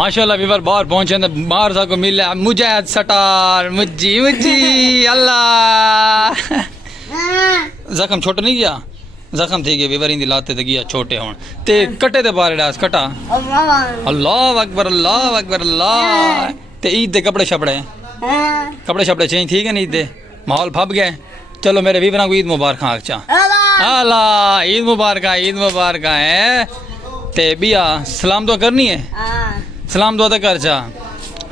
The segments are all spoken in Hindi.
माशाल्लाह वीवर बाहर पहुंचे तो बाहर सा को मिला मुझे सटार मुज्जी मुज्जी अल्लाह जख्म छोटा नहीं गया जख्म थी गए वीवर इंदी लाते ते गया छोटे होन ते कटे ते बारे डास कटा अल्लाह अकबर अल्लाह ते ईद दे कपड़े शपड़े चाहिए ठीक है नहीं ईद दे माहौल फब गए चलो मेरे वीवरा को ईद मुबारक आखचा अल्लाह ईद मुबारक है ते बिया सलाम दुआ करनी है सलाम दुआ तो कर चा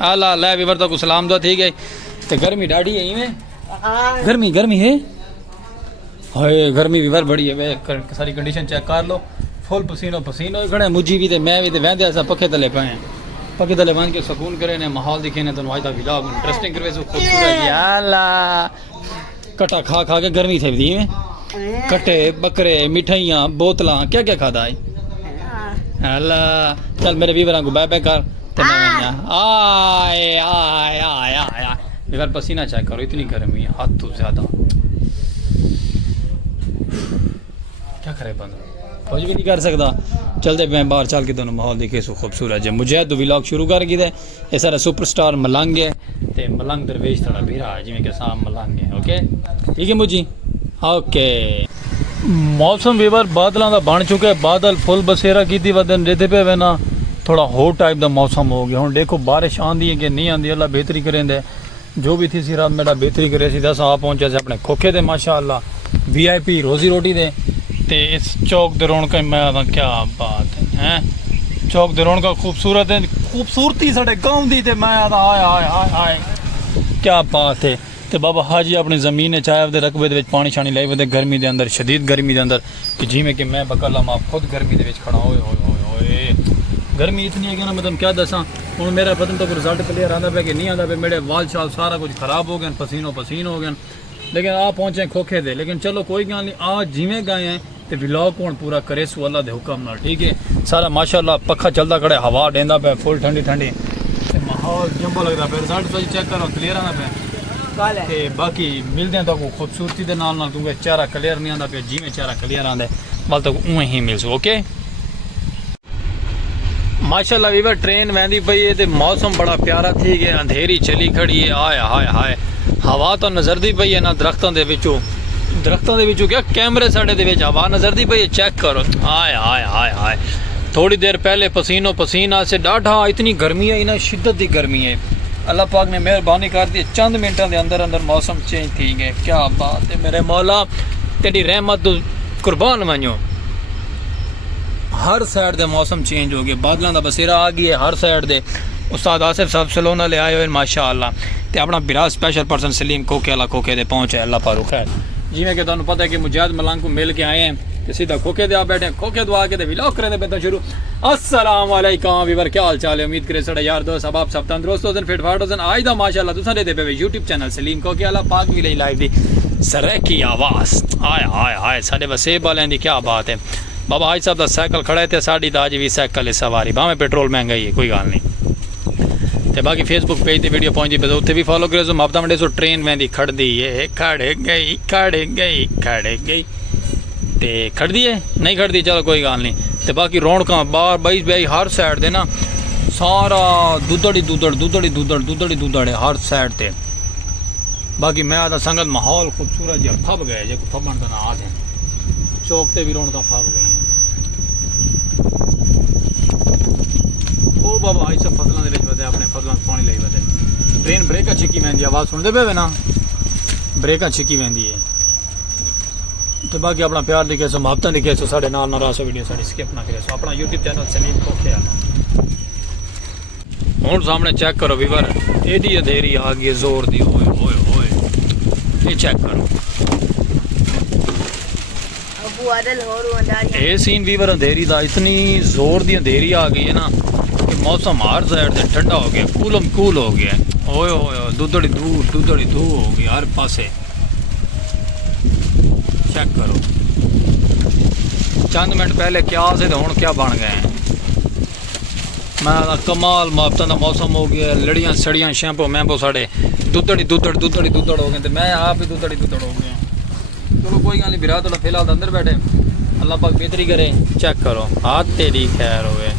अल्लाह लै वीवर तो सलाम दुआ ठीक है ते गर्मी डाढ़ी है इवें गर्मी है हाय गर्मी वीवर बड़ी है वे सारी कंडीशन चेक कर लो फुल पसीनो घणे मुझी भी ते मैं भी ते वहदे ऐसा पखे तले पे पखे तले बन के सुकून करे ने माहौल दिखे ने तो आज दा व्लॉग इंटरेस्टिंग करवे सो खूबसूरत है अल्लाह कटा खा के गर्मी थी दी कटे बकरे मिठाइयाँ बोतलां क्या क्या खादा है अल्लाह चल मेरे वीवरा को बाय कर ते मैं आए वीवर पसीना चेक करो इतनी गर्मी है हद तो ज्यादा क्या करे बंदा कुछ भी नहीं कर सकता चलते मैं बाहर चल के दोनों माहौल देखे सो खूबसूरत है मुझे तो व्लॉग शुरू कर गए ये सारा सुपरस्टार मलंग है ते मलंग दरवेश थोड़ा भीरा है जिमें के साम मलंग है ओके ठीक है मुझी ओके मौसम वीवर बादलों का बन चुका है बादल फुल बसेरा की वदन रहते पे वे ना थोड़ा होट टाइप का मौसम हो गया हूँ देखो बारिश आँदी है कि नहीं आँदी अल्लाह बेहतरी करें दे जो भी थी सी रात मेरा बेहतरी करे सी दस आ पहुँचे से अपने खोखे दे माशाअल्लाह VIP रोजी रोटी दे ते इस चौक दे रौनक मैं क्या बात है चौक दे रौनक खूबसूरत है खूबसूरती साढ़े गाँव दी ते मैं हाय क्या बात है ते बाबा हाजी अपनी ज़मीन चाहे वो रकबे दे पानी शानी लाई वे गर्मी के अंदर शदीद गर्मी के अंदर कि जिमें कि मैं बकला माँ खुद गर्मी के खड़ा होए गर्मी इतनी है कि ना मैं तुम क्या दसा हूँ मेरा पता तो रिजल्ट क्लियर आता पे कि नहीं आता पे मेरे वाल शाल सारा कुछ खराब हो गए पसीनो हो गए लेकिन आप पहुँचे खोखे दे लेकिन चलो कोई गल नहीं आज जिमें गए हैं तो व्लॉग कौन पूरा करे सो अल्लाह दे हुक्म नाल ठीक है सारा माशाअल्लाह पखा चलता खड़े हवा देंदा पे फुल ठंडी माहौल जंबो लगता पे रिजल्ट तो चेक करो क्लियर आना पे ते बाकी मिलते हैं तो खूबसूरती के नाल क्योंकि चेहरा क्लियर नहीं आता पे जिमें चेहरा क्लियर आंदा बल तक उवें ही मिल सो ओके माशाअल्लाह वीवर ट्रेन वहदी पई है ते मौसम बड़ा प्यारा थी गया अंधेरी चली खड़ी है हाय हवा तो नजरदी पई है ना दरख्तों दे विचों क्या कैमरे साढ़े दे विच हवा नजरदी पई है चेक करो हाय थोड़ी देर पहले पसीना से डाढ़ा इतनी गर्मी है ना शिद्दत की गर्मी है अल्लाह पाक ने मेहरबानी कर दी चंद मिनटों के अंदर मौसम चेंज थी गए क्या बात है मेरे मौला तेरी रहमत तो कुर्बान वञो हर साइड दे मौसम चेंज हो गए बादलों का बसेरा आ गया हर साइड दे उस्ताद आसिफ साहब सलोना ले आए हुए माशाअल्लाह ते अपना बिरा स्पेशल पर्सन सलीम खोखे दे पहुंचे अल्लाह पारू खैर जिमें कि तुहानू पता है कि मुजाहिद मलंग को मिल के आए हैं तो सीधा खोखे दे आ बैठे खोखे दो आके व्लॉग करे पे तो शुरू अस्सलाम वालेकुम वीवर क्या हाल चाल है उम्मीद करे साढ़े यार दोस्त अब सब तंदुरुस्त हो फिट फाट हो आज दा माशाअल्लाह तुसां दे पे YouTube चैनल सलीम खोखेला पाक भी लाइव दी सरे की आवाज़ हाय साढ़े वसेब वाले दी क्या बात है बाबा हाजी साहब का साइकिल खड़ा है तो साड़ी तो अज भी साइकिल है सवारी भावें पेट्रोल महंगाई है कोई गल नहीं तो बाकी फेसबुक पेज पर वीडियो पहुँची पे उत्थे भी फॉलो करो मफ्ता मंडे सो ट्रेन वहदी खड़दी है खड़े गई ते खड़दी है नहीं खड़दी चलो कोई गल नहीं तो बाकी रौनक बाहर बई हर साइड दे ना सारा दुधड़ है हर साइड ते बाकी मैं आता संगत माहौल खूबसूरत जो फब गए जो फबन का ना आ है चौक ते भी रौनक फब गई ओ बाबा आई सब फसलों के बदे अपने फसलों पानी लाई बदे ट्रेन ब्रेक छिकी वहदी आवाज़ सुनते पे ना ब्रेक छिकी वहदी है तो बाकी अपना प्यार दिखे सो मुहब्बत दिखे सो साढ़े नाल रहा वीडियो साड़ी स्किप ना करे सो अपना YouTube चैनल सलीम खोखेला हुण सामने चेक करो वीवर एडी अंधेरी आ गई जोर दी ओए ये चेक करो ये सीन वीवर अंधेरी दा इतनी जोर दी अंधेरी आ गई है ना कि मौसम हर साइड से ठंडा हो गया कूल हो गया ओए दुधड़ी धू हो गई हर पासे चेक करो चंद मिनट पहले क्या से तो हुण क्या बन गए हैं मैं कमाल मुहब्बत का मौसम हो गया लड़ियाँ सड़ियाँ शैंपो मैंपो साढ़े दुधड़ी हो गए तो मैं आप ही दुधड़ी हो गए चलो कोई गल नहीं बिरा तो फिलहाल अंदर बैठे अल्लाह पाक बेहतरी करे चेक करो हाथ तेरी खैर होवे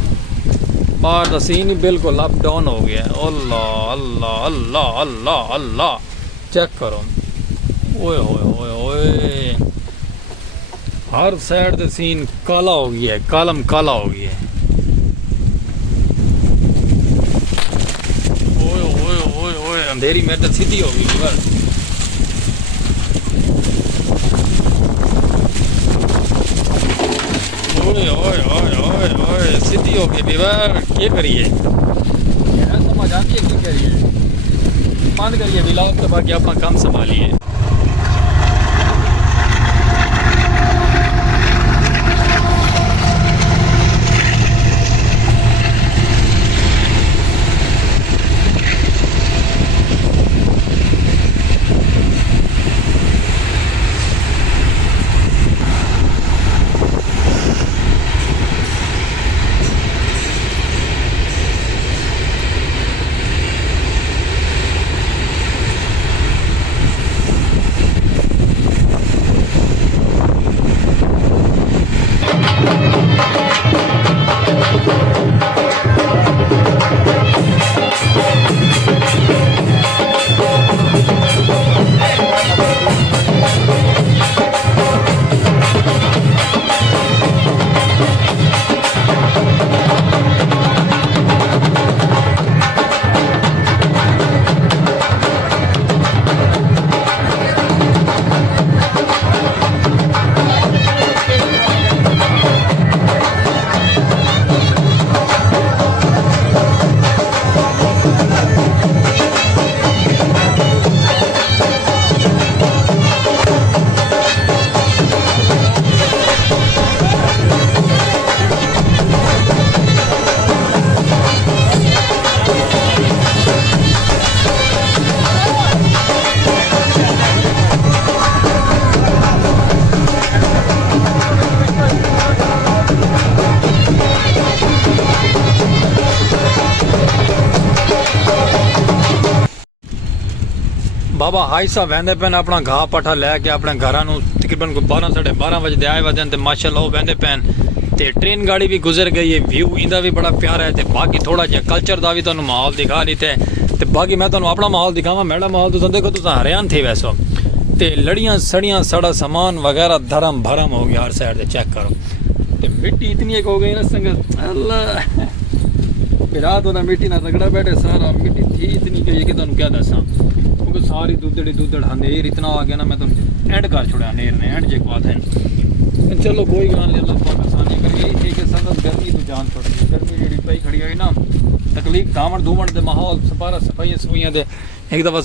बाहर का सीन ही बिल्कुल अप डाउन हो गया है। अल्लाह अल्लाह अल्लाह अल्लाह अल्लाह, चेक करो, ओए होए होए होए, हर साइड का सीन काला हो गया है, कालम काला हो गया है। ओए ओए ओए ओए, अंधेरी में तो सीधी हो गई बस। ओए ओए ओए ओए ओए, सीधी हो गई बीवर, क्या करिए, समझ आती है, क्या करिए, बंद करिए व्लॉग तो बाकी अपना काम संभालिए। बाबा हाई साहब वहदे पैन अपना घाह पट्ठा लैके अपने घर तकरीबन 12 साढ़े 12 बजे आए वजन तो माशाल्लाह वहदे पैन ते ट्रेन गाड़ी भी गुजर गई है। व्यू इंदा भी बड़ा प्यारा है। तो बाकी थोड़ा जहा कल्चर का भी तुहानू माहौल दिखा दी ते बाकी मैं तुहानू अपना माहौल दिखावा। मेरा माहौल तुम देखो तुम हरियाण थे वैसो तो लड़ियाँ सड़ियाँ साड़ा सामान वगैरह धर्म भरम हो गया हर साइड से, चेक करो। तो मिट्टी इतनी एक हो गई ना संगत, अल्लाह रात होना मिट्टी ना रगड़ा बैठे सारा, मिट्टी थी इतनी गई कि तुम क्या दसा, क्योंकि सारी दुदड़ी दुदड़ अंधेर इतना आ गया ना, मैं तुम एंड कर छोड़ा अंधेर ने एंड जेको आते हैं। चलो कोई गल नहीं, अल्लाह पाक आसानी कर गई थी कि संगत गर्मी तो जान छोड़ गई, गर्मी जी पई खड़ी हुई ना, तकलीफ धावण धूवण के माहौल सपारा सफाइयाँ सफाइयाँ दे एक दफ़ा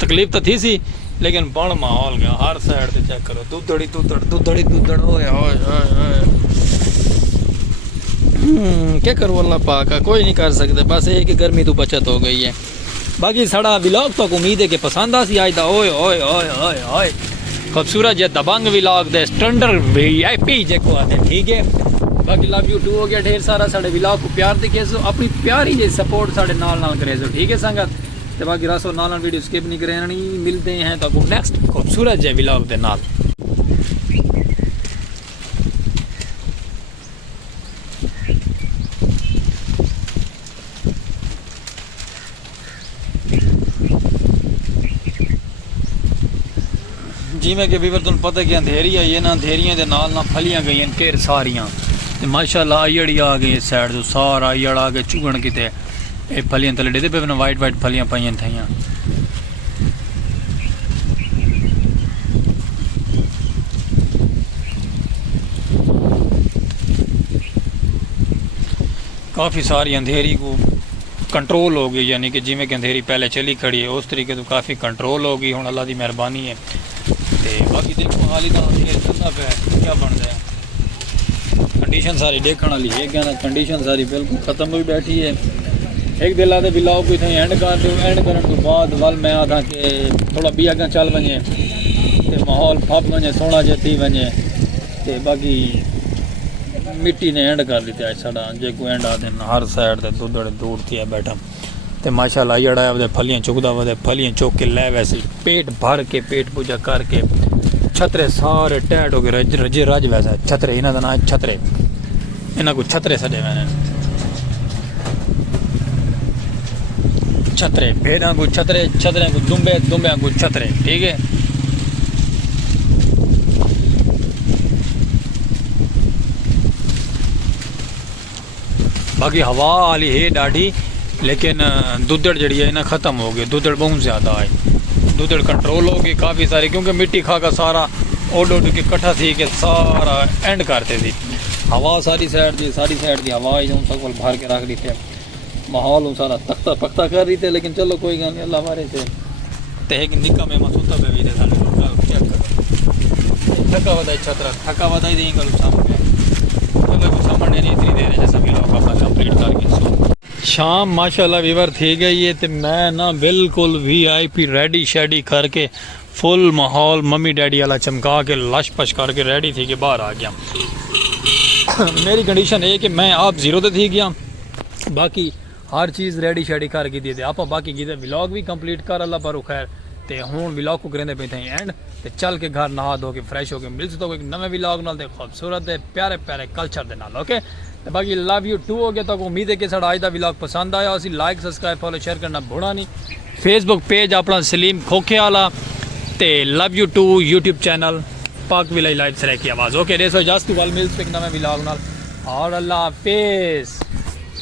तकलीफ तो थी सी, लेकिन बड़ माहौल गया हर साइड से, चेक करो दुदड़ी दुदड़ दुदड़ी दुदड़ होए होए होए। क्या करूँ अल्लाह पाक कोई नहीं कर सकते, बस एक ही गर्मी तो बचत हो गई है। बाकी साड़ा व्लॉग तो उम्मीद है कि पसंद आ सी आज दा। ओए ओए ओए ओए ओए खूबसूरत जे दबंग व्लॉग दे स्टैंडर्ड VIP जेको आते, ठीक है। बाकी लव यू टू हो गया ढेर सारा, साढ़े व्लॉग को प्यार दिखे सो, अपनी प्यारी जे सपोर्ट साढ़े नाल करे सो, ठीक है संगत। तो बाकी रसो नाल वीडियो स्किप नहीं करनी, मिलते हैं तो नेक्स्ट खूबसूरत जे व्लॉग दे नाल। जिमें कि ਵੀਰ ਤੁਹਾਨੂੰ पता कि अंधेरी आई है ना, अंधेरियां दे नाल ना फलियां गई ढेर सारियां ते माशाल्लाह आईड़ी आ गई इस साइड तो सारा आईड़ आ गए चुगण किते ये फलियां तले डेदे पे वाइट वाइट फलियां पाइयां थियां। काफ़ी सारी अंधेरी को कंट्रोल हो गई, यानी कि जिमें कि अंधेरी पहले चली खड़ी है उस तरीके तो काफ़ी कंट्रोल हो गई हुण, अल्लाह की मेहरबानी है। तो बाकी देखो हाल ही चलता पे क्या बनता है, कंडीशन सारी देखने वाली है क्या ना, कंडीशन सारी बिल्कुल ख़त्म हुई बैठी है। एक दिल आते बिलाओ कोई थी एंड कर दो, एंड करने तो बाद वाल मैं आखा कि थोड़ा भी अगर चल वजे तो माहौल फप वजे सोहना जे थी वजे, तो बाकी मिट्टी ने एंड कर दी अज साड़ा जे कोई एंड आते हर साइड से दुदड़ दूर थी है बैठा। तो माशाल्लाह जड़ा वे फलियां चुकदा वे फलियां चुक के लै वैसे पेट भर के पेट पूजा करके छतरे सारे टैट हो गए रजे रज वैसा छतरे, इन्हों का नाम छतरे, इन्हों को छतरे सजे मैंने छतरे, भेड़ा को छतरे, छतरे को दुम्बे, दुम्बे को छतरे, ठीक है। बाकी हवा वाली है डाढ़ी, लेकिन दुधड़ जड़ी है ना ख़त्म हो गई, दुधड़ बहुत ज़्यादा है, दुधड़ कंट्रोल हो गई काफ़ी सारी, क्योंकि मिट्टी खा का सारा ओड ओड के कट्ठा थी कि सारा एंड करते थी। हवा सारी साइड की हवा जो सब भर के रख दी थे, माहौल सारा तख्ता पख्ता कर रही थे। लेकिन चलो कोई गल नहीं, अल्लाह हमारे से ते कि निका में मसूता पे भी थे सारे लोग चेक करो, थका वधाई छतरा थका वधाई दी गल सामने, चलो कुछ सामने नहीं इतनी देर है सभी लोग अपना कंप्लीट करके सो। शाम माशाल्लाह वीवर थी गई है, तो मैं ना बिल्कुल VIP रेडी शेडी करके फुल माहौल मम्मी डैडी वाला चमका के लश पश करके रेडी थी कि बाहर आ गया। मेरी कंडीशन है कि मैं आप 0 ते थी गया, बाकी हर चीज़ रेडी शेडी करके दी थे आप, बाकी गिदे व्लॉग भी कंप्लीट कर अल्लाह पर खैर। तो हूँ व्लॉग को करेंगे पे थे एंड, तो चल के घर नहा धो के फ्रैश हो के मिल तो एक नवे व्लॉग नाल ते खूबसूरत है प्यारे प्यारे कल्चर के नाल। ओके, तो बाकी लव यू टू हो गया। तो उम्मीद है कि साढ़ा अज का व्लॉग पसंद आया, असी लाइक सब्सक्राइब फॉलो शेयर करना भूलना नहीं। फेसबुक पेज अपना सलीम खोखे वाला, ते love you too YouTube channel पाक विलाई लाइव सराय की आवाज़। ओके, रेसो इजाज़त वाल मिलते एक नवे व्लॉग नाल, और अल्लाह हाफिज़।